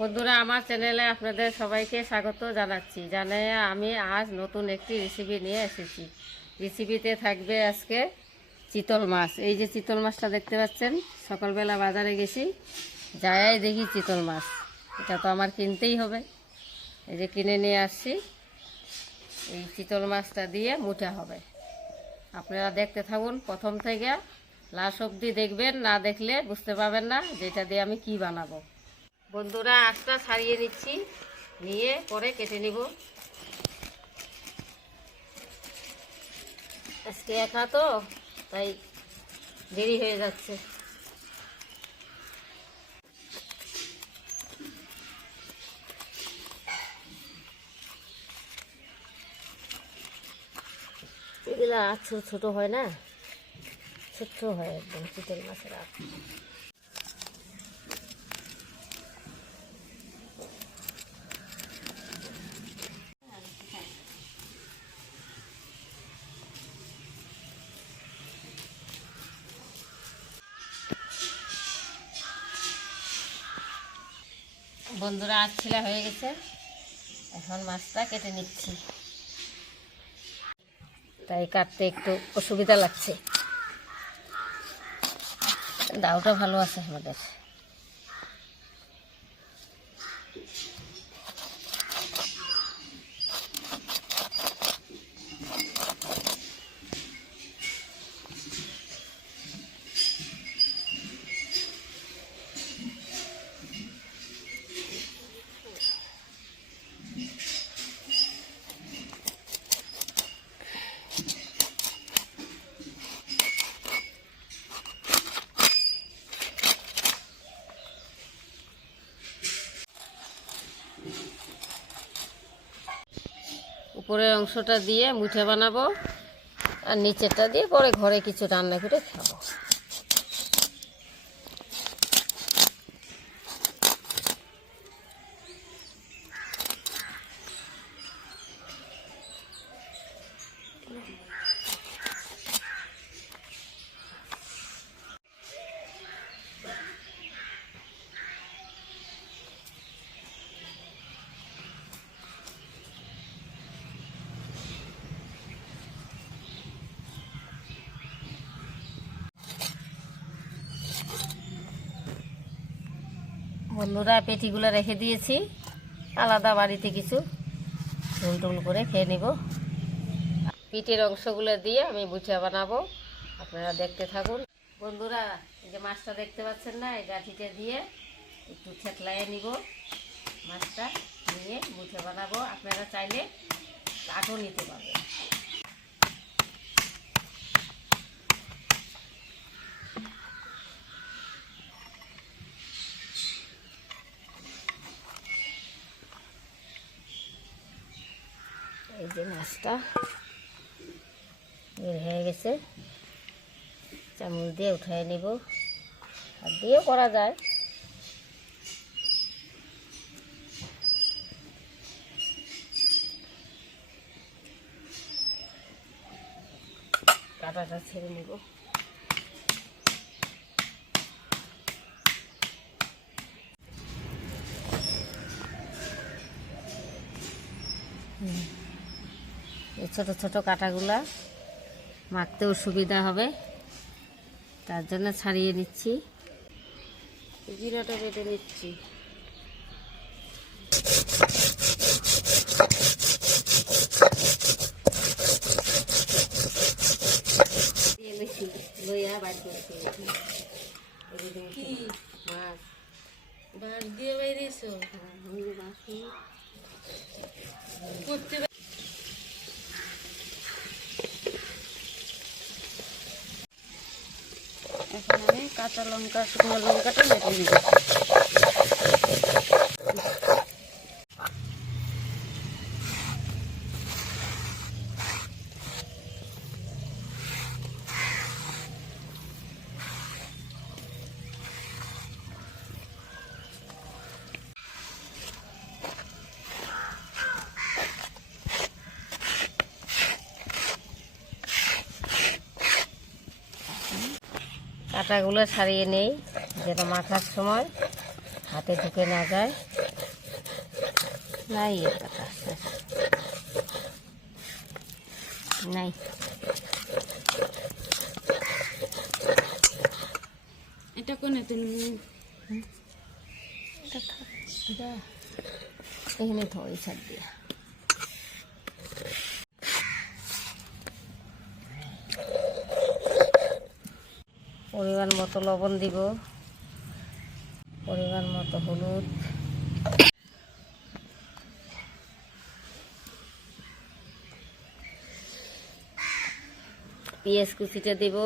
বন্ধুরা, আমার চ্যানেলে আপনাদের সবাইকে স্বাগত জানাচ্ছি। আমি আজ নতুন একটি রেসিপি নিয়ে এসেছি। রেসিপিতে থাকবে আজকে চিতল মাছ। এই যে চিতল মাছটা দেখতে পাচ্ছেন, সকালবেলা বাজারে গেছি, যাই দেখি চিতল মাছ। এটা তো আমার কিনতেই হবে, এই যে কিনে নিয়ে আসছি। এই চিতল মাছটা দিয়ে মুঠা হবে। আপনারা দেখতে থাকুন, প্রথম থেকে লাস্ট অবধি দেখবেন, না দেখলে বুঝতে পারবেন না যেটা দিয়ে আমি কি বানাবো। বন্ধুরা, আঁশটা ছাড়িয়ে নিচ্ছি, নিয়ে পরে কেটে নিব। আজকে একা তো, তাই দেরি হয়ে যাচ্ছে। এগুলো আঁশ ছোট ছোট হয় না, ছোট হয় একদম চিতল মাছের আঁশ। বন্ধুরা, আঁশ ছিলা হয়ে গেছে, এখন মাছটা কেটে নিচ্ছি। তাই কাটতে একটু অসুবিধা লাগছে। দাওটা ভালো আছে আমাদের। উপরের অংশটা দিয়ে মুঠে বানাবো, আর নিচেরটা দিয়ে পরে ঘরে কিছু রান্না করে খাবো। বন্ধুরা, পেটিগুলো রেখে দিয়েছি আলাদা, বাড়িতে কিছু ঝোল টোল করে খেয়ে নিব। পিঠের অংশগুলো দিয়ে আমি মুঠা বানাবো, আপনারা দেখতে থাকুন। বন্ধুরা, এই যে মাছটা দেখতে পাচ্ছেন না, এই গাঠিটা দিয়ে একটু থেতলাইয়ে নিব। মাছটা নিয়ে মুঠা বানাবো। আপনারা চাইলে কাঠও নিতে পারবেন। এই যে মাছটা বের হয়ে গেছে, চামচ দিয়ে উঠিয়ে নিব। হাত দিয়েও করা যায়। কাঁটাটা ছেড়ে নিব। এই ছোট ছোট কাঁটাগুলা মাখতেও সুবিধা হবে, তার জন্য ছাড়িয়ে নিচ্ছি। জিরাটা বেটে নিচ্ছি। মাছ দিয়ে বাইরেছো করতে। এখন আমি কাঁচা লঙ্কা, শুকনো লঙ্কাটা বেটে নিব। কাঁটাগুলো ছাড়িয়ে নেই, যেন মাখার সময় হাতে ঢুকে না যায়। নাই একটা নাই, এটা কোনে তুমি এখানে তো ওই ছাড় দিয়া পরিমাণ মতো লবণ দিব, পরিমাণ মতো হলুদ, পেঁয়াজ কুচিটা দিব,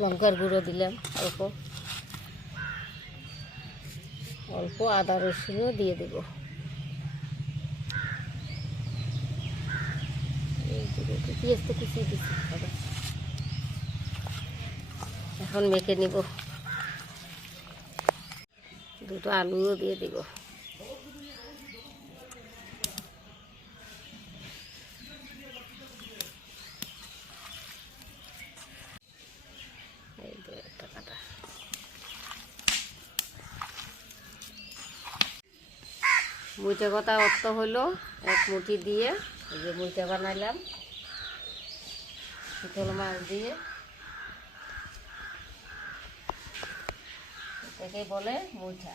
লঙ্কার গুঁড়ো দিলাম অল্প অল্প, আদা রসুনও দিয়ে দেব। পেঁয়াজ তো কুচিয়ে দিচ্ছি, এখন মেখে নিব। দুটো আলুও দিয়ে দিব। মুইটা কথা অর্থ হলো এক মুঠি দিয়ে এই যে মুইটা বানাইলাম চিতল মাছ দিয়ে, এটাকে বলে মুইঠা।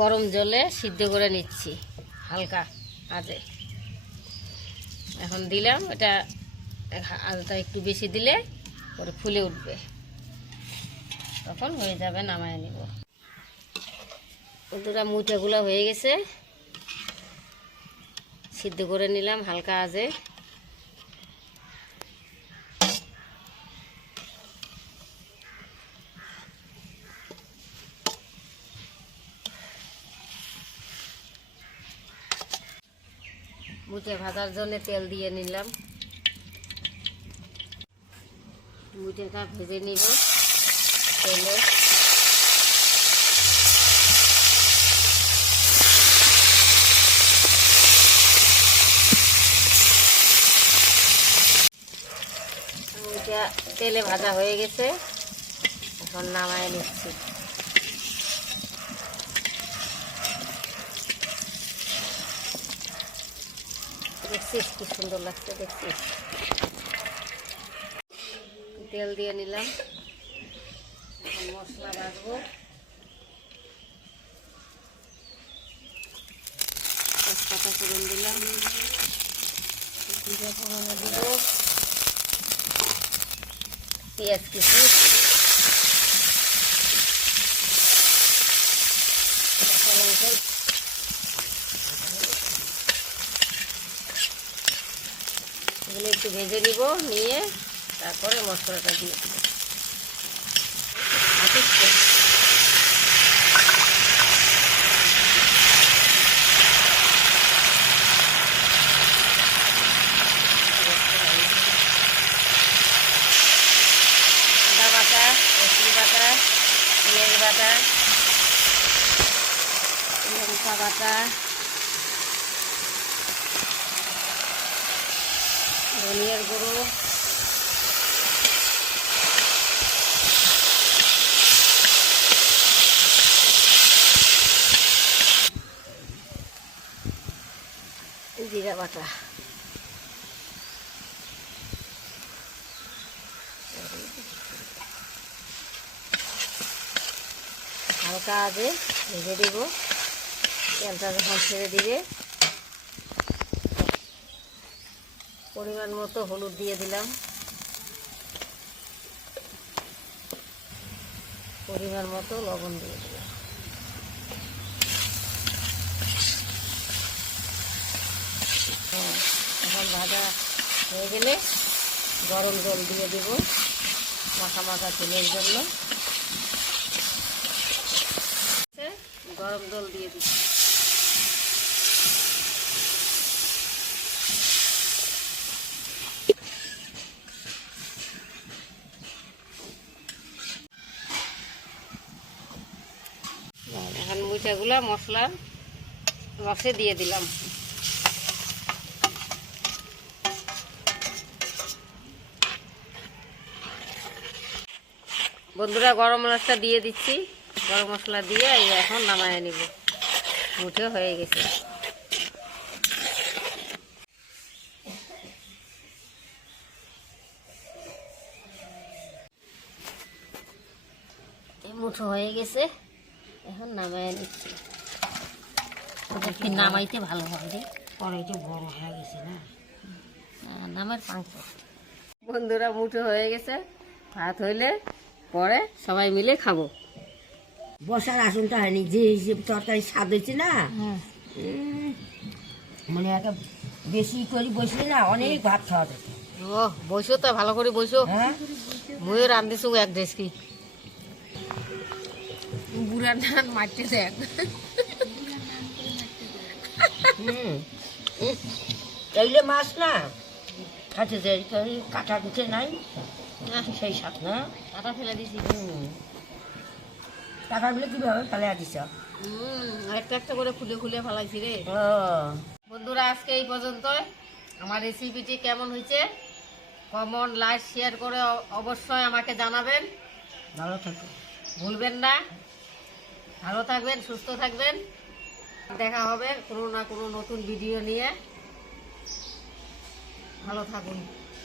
গরম জলে সিদ্ধ করে নিচ্ছি হালকা আঁচে। এখন দিলাম, এটা আলুটা একটু বেশি দিলে পরে ফুলে উঠবে, তখন হয়ে যাবে, নামায় নিব। দুটা মুঠাগুলো হয়ে গেছে, সিদ্ধ করে নিলাম হালকা আঁচে। মুঠে ভাজার জন্য তেল দিয়ে নিলাম, মুঠেটা ভেজে নিব তেলে। মুঠে তেলে ভাজা হয়ে গেছে, এখন নামায় নিচ্ছি। দেখছিস কি সুন্দর লাগছে, দেখছিস। তেল দিয়ে নিলাম, এখন মশলা ভাজবো। তেজপাতা ফোড়ন দিলাম, জিরা ফোড়ন দিব, পেঁয়াজ কুচি, এগুলো একটু ভেজে নিব, নিয়ে তারপরে মশলাটা দিয়ে দেবো। আদা বাটা, রসুন বাটা, পেঁয়াজ বাটা, লঙ্কা বাটা, ধনিয়ার গুঁড়ো, জিরা বাটা, হালকা আগে ভেজে দেব। তেলটা যখন ছেড়ে দিবে, পরিমাণ মতো হলুদ দিয়ে দিলাম, পরিমাণ মতো লবণ দিয়ে দিলাম। এখন ভাজা হয়ে গেলে গরম জল দিয়ে দেব মাখা মাখা তেলের জন্য। গরম জল দিয়ে দিচ্ছি। এগুলা মশলার রসে দিয়ে দিলাম। বন্ধুরা গরম মশলা দিয়ে দিচ্ছি, গরম মশলা দিয়ে এখন নামায় নিব। মুঠে হয়ে গেছে। মুঠো হয়ে গেছে, এখন নামায় নিচ্ছি। নামাইতে ভালো হয় রে, পরে একটু বড় হয়ে গেছে না, নামের পাঁচ। বন্ধুরা মুঠো হয়ে গেছে, ভাত হইলে পরে সবাই মিলে খাবো। বসার আসনটা হয়নি, যে হিসেব তরকারি স্বাদ হয়েছে না, মানে একটা বেশি করে বসলে না অনেক ভাত খাওয়া যেত। ও বসো, তা ভালো করে বসো। হ্যাঁ, মুয়ে রান্ধিছু এক ড্রেস কি বুড়া ধান মারতে দেখ। তাইলে মাছ না খাতে যাই, কাটা কুটে নাই সেই সাথ না, কাটা ফেলে দিছি। টাকাগুলো কিভাবে ফেলে দিছ? একটা একটা করে খুলে খুলে ফেলাইছি রে। বন্ধুরা আজকে এই পর্যন্ত। আমার রেসিপিটি কেমন হয়েছে কমেন্ট, লাইক, শেয়ার করে অবশ্যই আমাকে জানাবেন। ভালো থাকো, ভুলবেন না। ভালো থাকবেন, সুস্থ থাকবেন। দেখা হবে কোনো না কোনো নতুন ভিডিও নিয়ে। ভালো থাকুন।